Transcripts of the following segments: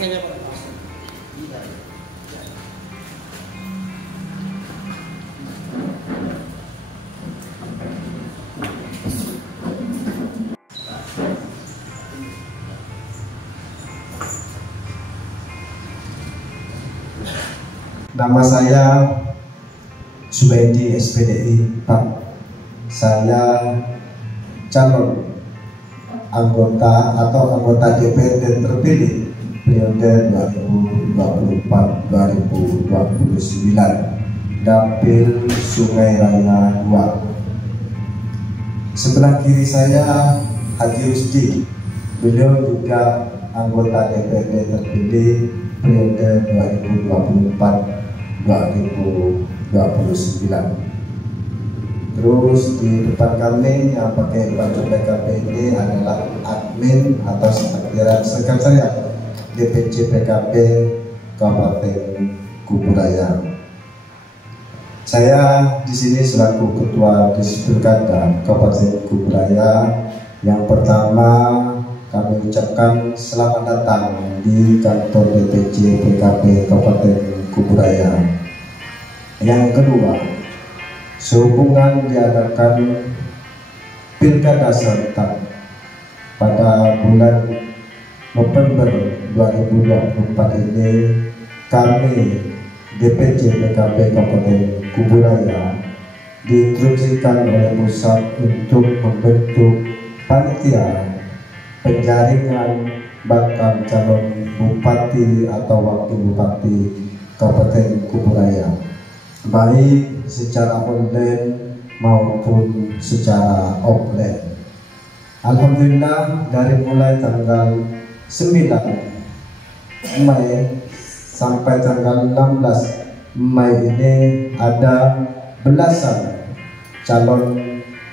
Nama saya Subaidi SPDI Pak. Saya calon anggota atau anggota DPRD terpilih periode 2024-2029 Dapil Sungai Raya 2. Sebelah kiri saya Haji Rusdi, beliau juga anggota DPRD terpilih periode 2024-2029. Terus di depan kami yang pakai baju PKP ini adalah admin atau sekretariat DPC PKP Kabupaten Kuburaya. Saya di sini selaku Ketua Dispilkada Kabupaten Kuburaya. Yang pertama kami ucapkan selamat datang di kantor DPC PKP Kabupaten Kuburaya. Yang kedua, sehubungan diadakan Pilkada serentak pada bulan November 2024 ini, kami DPC PKP Kabupaten Kuburaya diinstruksikan oleh pusat untuk membentuk panitia penjaringan bakal calon bupati atau wakil bupati Kabupaten Kuburaya, baik secara online maupun secara offline. Alhamdulillah, dari mulai tanggal 9 Mei sampai tanggal 16 Mei ini ada belasan calon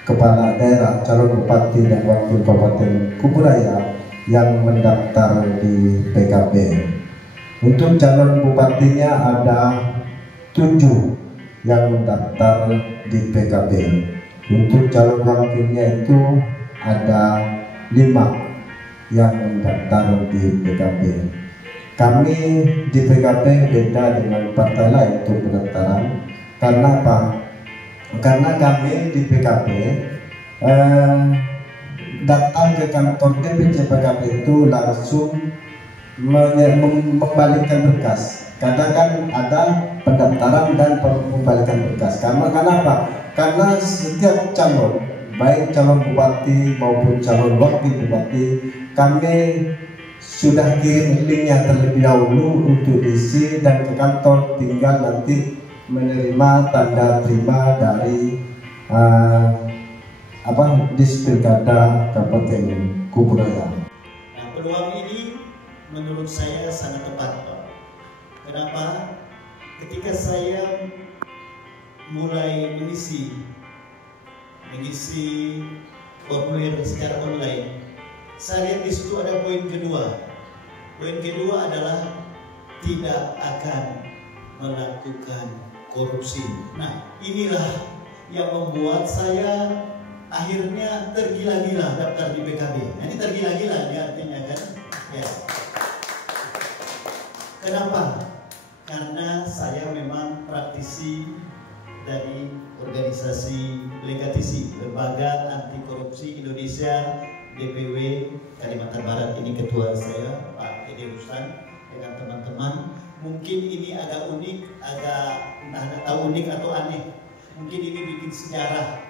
kepala daerah, calon bupati dan wakil Kabupaten Kuburaya yang mendaftar di PKP. Untuk calon bupatinya ada 7 yang mendaftar di PKB. Untuk calon wakilnya itu ada 5 yang mendaftar di PKB. Kami di PKB beda dengan partai lain untuk pendaftaran. Karena apa? Karena kami di PKB datang ke kantor DPC PKB itu langsung membalikkan berkas. Kadang kan ada pendaftaran dan pembalikan berkas. Karena apa? Karena setiap calon, baik calon bupati maupun calon wakil bupati, kami sudah kirim linknya terlebih dahulu untuk diisi dan ke kantor tinggal nanti menerima tanda terima dari Dispilkada Kabupaten Kuburaya. Nah, peluang ini menurut saya sangat tepat, Pak. Kenapa? Ketika saya mulai mengisi formulir secara online, saya lihat di situ ada poin kedua. Poin kedua adalah tidak akan melakukan korupsi. Nah, inilah yang membuat saya akhirnya tergila-gila daftar di PKB. Nah, ini tergila-gila ya artinya kan? Ya. Kenapa? Karena saya memang praktisi dari organisasi Legatisi, Lembaga Anti Korupsi Indonesia, DPW Kalimantan Barat. Ini ketua saya, Pak Edi Ruslan, dengan teman-teman. Mungkin ini agak unik, entah tahu unik atau aneh. Mungkin ini bikin sejarah.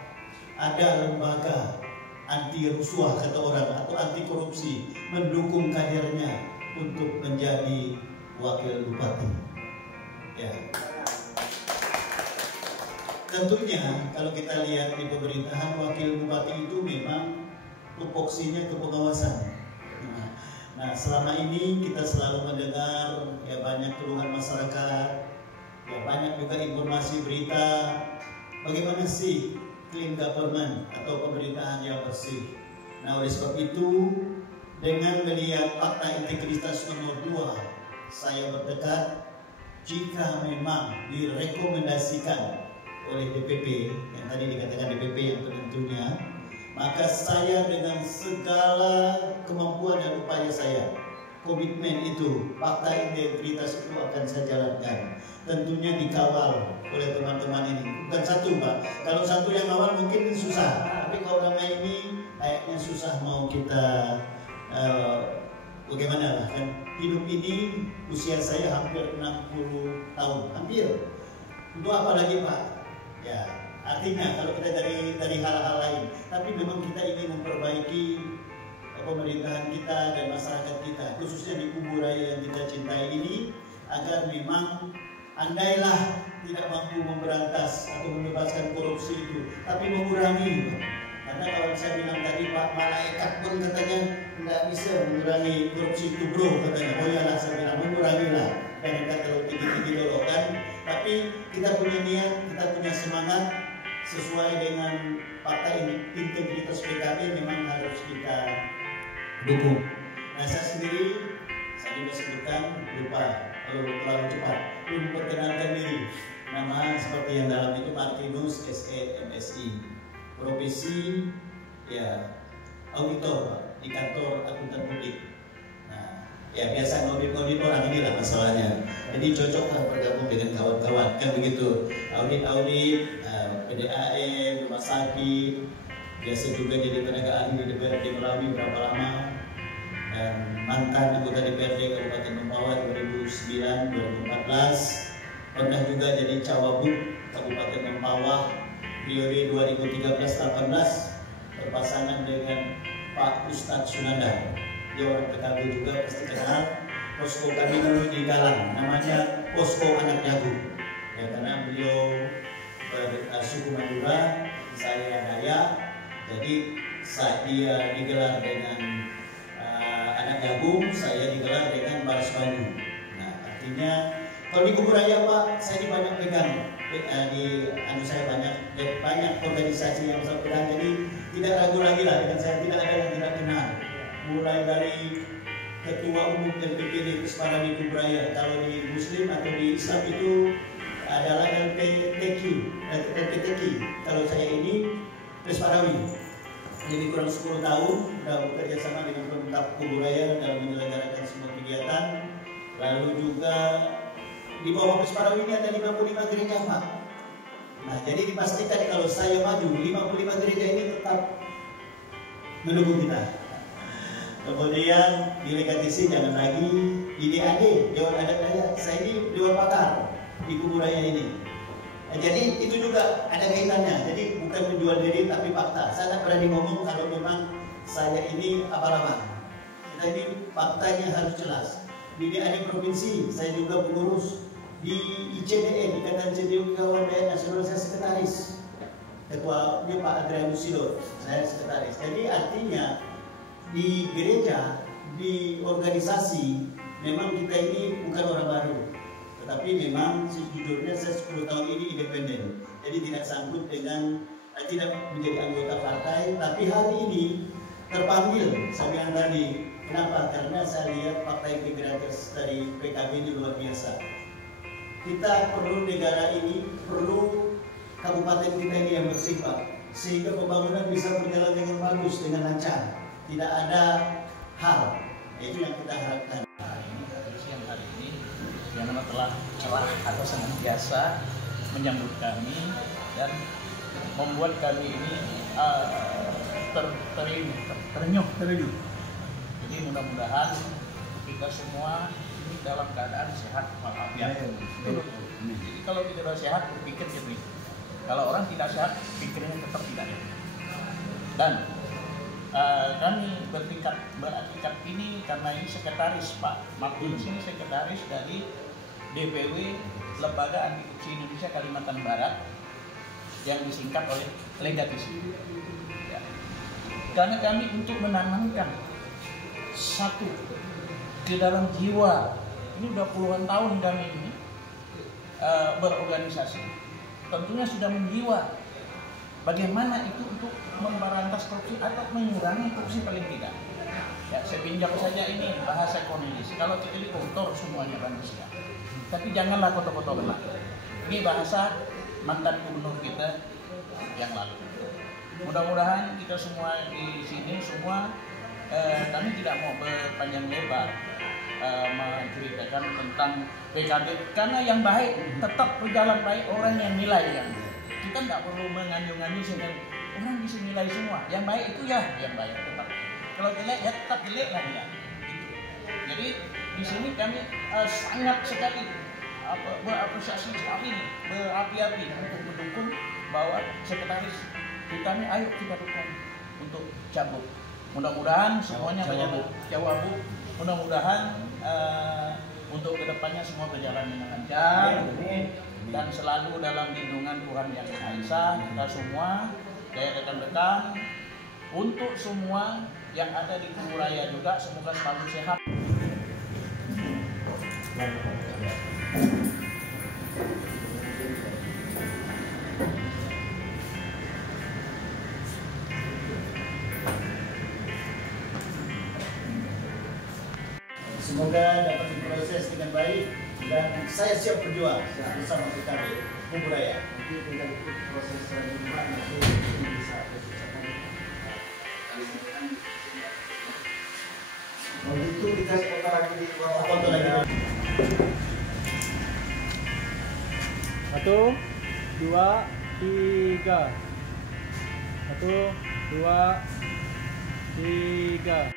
Ada lembaga anti rusuh kata orang atau anti korupsi mendukung kadernya untuk menjadi wakil bupati. Ya. Tentunya kalau kita lihat di pemerintahan, wakil bupati itu memang tupoksinya ke pengawasan. Nah, selama ini kita selalu mendengar ya banyak keluhan masyarakat, ya banyak juga informasi berita bagaimana sih clean government atau pemerintahan yang bersih. Nah, oleh sebab itu dengan melihat fakta integritas nomor 2, saya bertekad jika memang direkomendasikan oleh DPP, yang tadi dikatakan DPP yang penentunya, maka saya dengan segala kemampuan dan upaya saya komitmen itu, fakta integritas itu akan saya jalankan. Tentunya dikawal oleh teman-teman ini. Bukan satu, Pak. Kalau satu yang awal mungkin susah, tapi kalau ramai ini kayaknya susah mau kita bagaimana lah kan. Hidup ini usia saya hampir 60 tahun, hampir. Untuk apa lagi, Pak? Ya, artinya kalau kita dari hal-hal lain, tapi memang kita ingin memperbaiki pemerintahan kita dan masyarakat kita, khususnya di Kuburaya yang kita cintai ini, agar memang andailah tidak mampu memberantas atau membebaskan korupsi itu, tapi mengurangi. Karena kalau saya bilang tadi, Pak, malaikat pun katanya tidak bisa mengurangi korupsi itu, bro, katanya. Oh iyalah, saya bilang mengurangilah. Jangan kalau tinggi-tinggi dulu kan. Tapi kita punya niat, kita punya semangat sesuai dengan fakta integritas PKB memang harus kita dukung. Nah, saya sendiri, saya juga sebutkan, lupa kalau terlalu cepat, memperkenalkan diri. Nama seperti yang dalam itu Martinus SE MSI, profesi ya auditor, Pak, di kantor akuntan publik. Nah, ya biasa audit orang inilah masalahnya. Jadi cocok lah bergabung dengan kawan-kawan, kan begitu. Audit, PDAM, rumah sakit, biasa juga jadi tenaga ahli di DPRD Merawi berapa lama, dan mantan anggota DPRD Kabupaten Mempawah 2009-2014, pernah juga jadi Cawagup Kabupaten Mempawah periode 2013-18, berpasangan dengan Pak Ustadz Sunanda. Dia orang PKB juga, pasti kenal. Posko kami dulu di Galang, namanya Posko Anak Jagung. Ya, karena beliau bersuku Madura, saya Dayak, jadi dia digelar dengan Anak Jagung, saya digelar dengan Baras Banyu. Nah, artinya kalau di Kuburaya, Pak, saya banyak pegang. Saya banyak organisasi yang saya pegang, jadi tidak ragu lagi lah dengan saya, tidak ada yang tidak kenal. Mulai dari Ketua Umum dan DPD Pesparami Kuburaya, kalau di Muslim atau di Islam itu adalah LPTQ. Kalau saya ini Pesparami. Jadi kurang 10 tahun sudah bekerja sama dengan Pemkab Kuburaya dalam menyelenggarakan semua kegiatan. Lalu juga di bawah Pesparami ini ada 55 gereja, Pak. Nah, jadi dipastikan kalau saya maju, 55 gereja ini tetap mendukung kita. Kemudian di Lekatisi jangan lagi, di DAD, Dewan Adat Dayak, saya ini Dewan Pakar di Kuburaya ini. Nah, jadi itu juga ada kaitannya. Jadi bukan menjual diri tapi fakta. Saya tak berani ngomong kalau memang saya ini abal-abal. Kita ini faktanya harus jelas. Di DAD provinsi saya juga pengurus. Di ICDE, Ikatan Cendekiawan Dayak Nasional, saya sekretaris. Ketuanya Pak Adrianus Sidor, saya sekretaris. Jadi artinya di gereja, di organisasi, memang kita ini bukan orang baru. Tetapi memang sejujurnya saya 10 tahun ini independen. Jadi tidak sangkut dengan, tidak menjadi anggota partai. Tapi hari ini terpanggil, saya bilang tadi. Kenapa? Karena saya lihat fakta integritas dari PKB ini luar biasa. Kita perlu negara ini, perlu kabupaten kita ini yang bersih, Pak. Sehingga pembangunan bisa berjalan dengan bagus, dengan lancar. Tidak ada hal. Itu yang kita harapkan. Siang hari ini yang telah cerah atau senantiasa menyambut kami dan membuat kami ini terenyuh. Jadi mudah-mudahan kita semua ini dalam keadaan sehat walafiat. Jadi kalau kita sudah sehat berpikir jernih. Kalau orang tidak sehat pikirnya tetap tidak. Dan kami beratikat ini karena ini sekretaris Pak Martinus ini sekretaris dari DPW Lembaga Anti Korupsi Indonesia Kalimantan Barat yang disingkat oleh Legatisi. Ya. Karena kami untuk menanamkan satu ke dalam jiwa, ini udah puluhan tahun kami ini berorganisasi, tentunya sudah menjiwa bagaimana itu untuk memberantas korupsi atau mengurangi korupsi paling tidak. Ya, saya pinjam saja ini bahasa komunis. Kalau kita ini kotor semuanya manusia. Tapi janganlah kotor-kotor benar. Ini bahasa mantan gubernur kita yang lalu. Mudah-mudahan kita semua di sini semua kami tidak mau berpanjang lebar. menceritakan tentang PKB, karena yang baik tetap berjalan baik orang yang nilai yang kita nggak perlu menganjung-anjung sehingga orang bisa nilai semua. Yang baik itu ya yang baik tetap. Kalau jelek ya tetap jelek lah dia. Gitu. Jadi di sini kami sangat sekali berapresiasi sekali berapi-api untuk mendukung bahwa sekretaris kita ini ayo kita dukung untuk cabut. Mudah-mudahan semuanya berjalan Jawabu. Mudah-mudahan untuk kedepannya semua berjalan dengan lancar dan selalu dalam lindungan Tuhan Yang Maha Esa. Kita semua dari rekan-rekan untuk semua yang ada di Kubu Raya juga semoga selalu sehat. Semoga dapat diproses dengan baik dan saya siap berjuang bersama PKB Kubu Raya. Nanti tinggal ikut proses selanjutnya nanti bisa kalau itu kita foto lagi di Foto lagi. 1, 2, 3. 1, 2, 3.